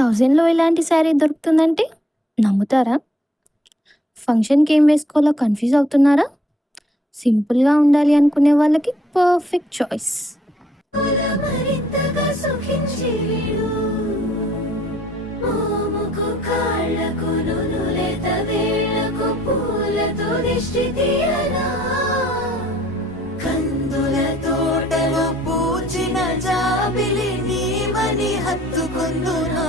1000లో ఇలాంటి శారీ దొరుకుతుందంటే నమ్ముతారా? ఫంక్షన్‌కి ఏం వేసుకోవాలో కన్‌ఫ్యూజ్ అవుతున్నారా? సింపుల్‌గా ఉండాలి అనుకునే వాళ్ళకి పర్ఫెక్ట్ చాయిస్. మరింతగా సుఖించేడు మోముకు కాళ్ళకు నునులేత వేళ్ళకు పూలతో దిష్టి తీయనా కందుల తోటలో పూచిన జాబిలి నీమని హత్తుకుందునా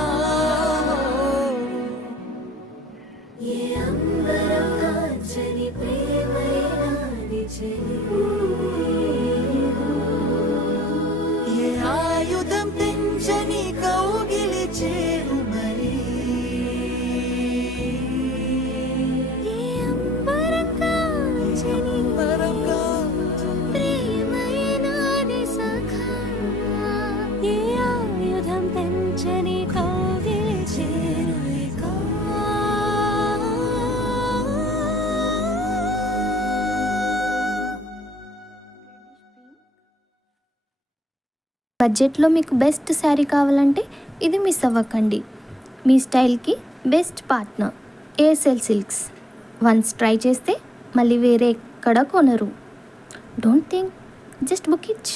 ఏ అంబరం కాంచని ప్రేమైనా నిజని ఏ ఆయుధం పెంచని కౌగిలి చేరు మరి ఏ అంబరం కాంచని ప్రేమైనా నిసఖా ఏ ఆయుధం పెంచని కౌగిలి చేరు బడ్జెట్‌లో మీకు బెస్ట్ శారీ కావాలంటే ఇది మిస్ అవ్వకండి. మీ స్టైల్‌కి best partner ASL silks. Once try చేస్తే మళ్ళీ వేరే ఎక్కడ కొనరు. Don't think, just book it.